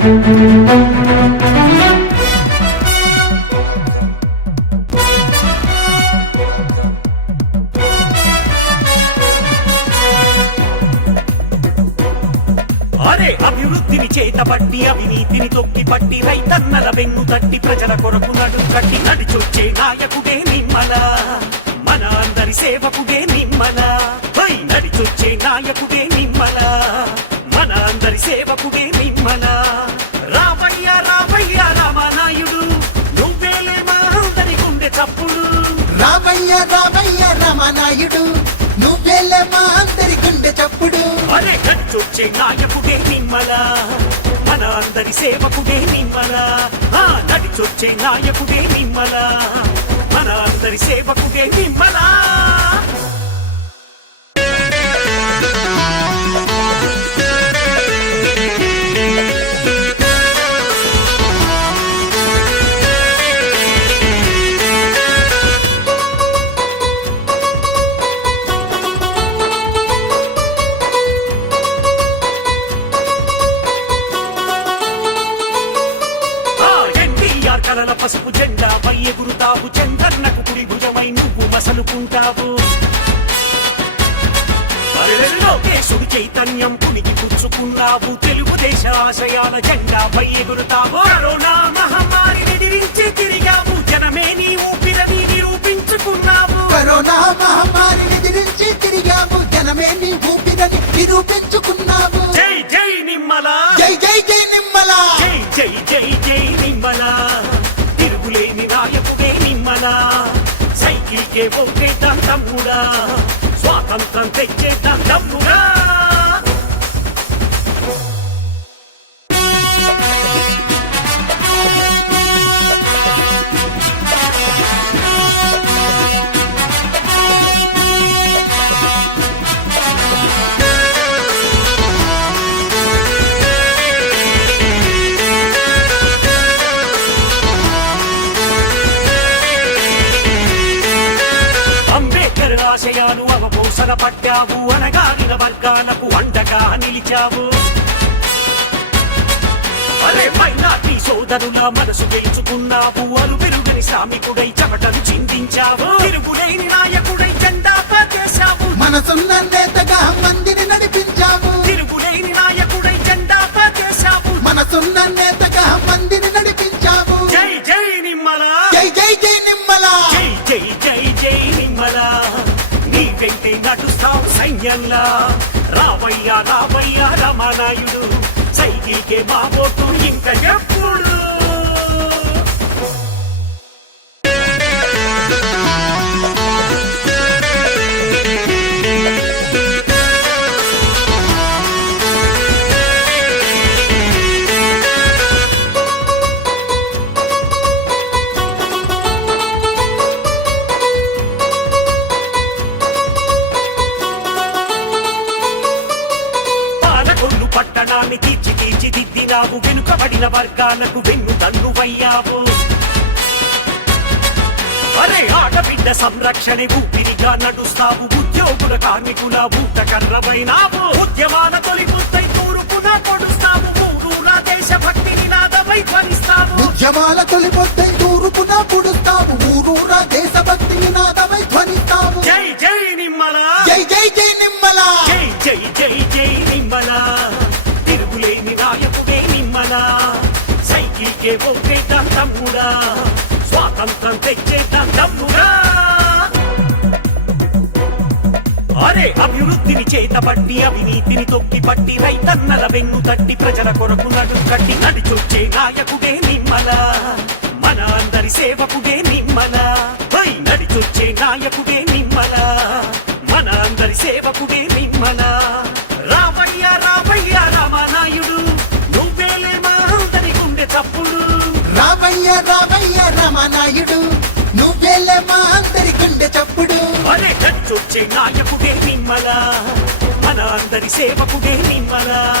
అరే అభివృద్ధిని చేతబట్టి అవినీతిని తొక్కి పట్టి రైతన్నల వెన్ను తట్టి ప్రజల కొరకు నడు కట్టి నడిచొచ్చే నాయకుడే నిమ్మల. మన అందరి సేవకుడే నిమ్మల. పై నడిచొచ్చే నాయకుడే నిమ్మల. మన అందరి సేవకుడే నిమ్మల. రామయ్య రామయ్య రమనాయుడు. నువ్వేలే మా అందరి గుండె చప్పుడు. అరే నడిచొచ్చే నాయకుడే నిమ్మల. మన అందరి సేవకుడే నిమ్మల. ఆ నడిచొచ్చే నాయకుడే నిమ్మల. మన అందరి సేవకుడే నిమ్మలా. చందన్నకు కుడి భుజమై నువ్వు మసలుకుంటావు. లోకేశుడు చైతన్యం పునికి పుచ్చుకున్నావు. తెలుగుదేశ ఆశయాల జెండా పై ఎగురుతావు. కరోనా మహమ్మారిని ఎదిరించి తిరిగావు. జనమే నీ ఊపిరని నిరూపించుకున్నావు. కరోనా మహమ్మారిని ఎదిరించి తిరిగాము జనమే నీ ఊపిరని నిరూపించుకున్నావు. జై జై నిమ్మల. జై జై జై నిమ్మల. జై జై జై జై నిమ్మల. తిరుగులేని నాయకుడే నిమ్మల. సైకిల్ కే తమ్ముడా. స్వాతంత్రం తెచ్చేద్దాం తమ్ముడా. అవపోసన పట్టావు అనగారిన వర్గాలకు అండగా నిలిచావు. అరే మైనార్టీ సోదరుల మనసు గెలుచుకున్నావు అలు పెరుగని శ్రామికుడై చెమటను చిందించావు తిరుగులేని నాయకుడై జెండా పాతేశావు మనసున్న నేతగా మందిని నడిపించావు. తిరుగులేని నాయకుడై జెండా పాతేశావు మనసున్న నేతగా మందిని నడిపించావు. జై జై నిమ్మల. జై జై జై నిమ్మల. జై జై జై జై నిమ్మల. వెంటే నడుస్తావు సైన్యంలా రావయ్యా రావయ్యా రమణాయుడు. సైకిల్కే మా ఓటు ఇంకా ఎప్పుడు? తీర్చిదిద్దినావు వెనుకబడిన వర్గాలకు వెన్ను తన్నువయ్యావు. అరే ఆడబిడ్డ సంరక్షణ ఊపిరిగా నడుస్తావు. ఉద్యోగుల కార్మికుల ఊట కర్రమైనావు ఉద్యమాల తొలి పుత్తై తూరుపున పొడుస్తావు. మూడులా దేశభక్తి నినాదమై ధ్వనిస్తావు. ఉద్యమాల తొలి పొత్తై తూరుపున పొడుస్తావు. ఊరూరా దేశ సైకిల్ కే తమ్ముడా? స్వాతంత్రం తెచ్చేద్దాం తమ్ముడా? అరే అభివృద్ధిని చేతబట్టి అవినీతిని తొక్కి పట్టి రైతన్నల వెన్ను తట్టి ప్రజల కొరకు నడు కట్టి నడిచొచ్చే నాయకుడే నిమ్మల. మన అందరి సేవకుడే నిమ్మల. పై నడిచొచ్చే నాయకుడే నిమ్మల. మన అందరి సేవకుడే నిమ్మల. రామయ్య రామయ్య రామయ్య రమనాయుడు. నువ్వేలే మా అందరి గుండె చప్పుడు. అరే చచ్చొచ్చే నాయకుడే నిమ్మల. మన అందరి సేవకుడే నిమ్మల.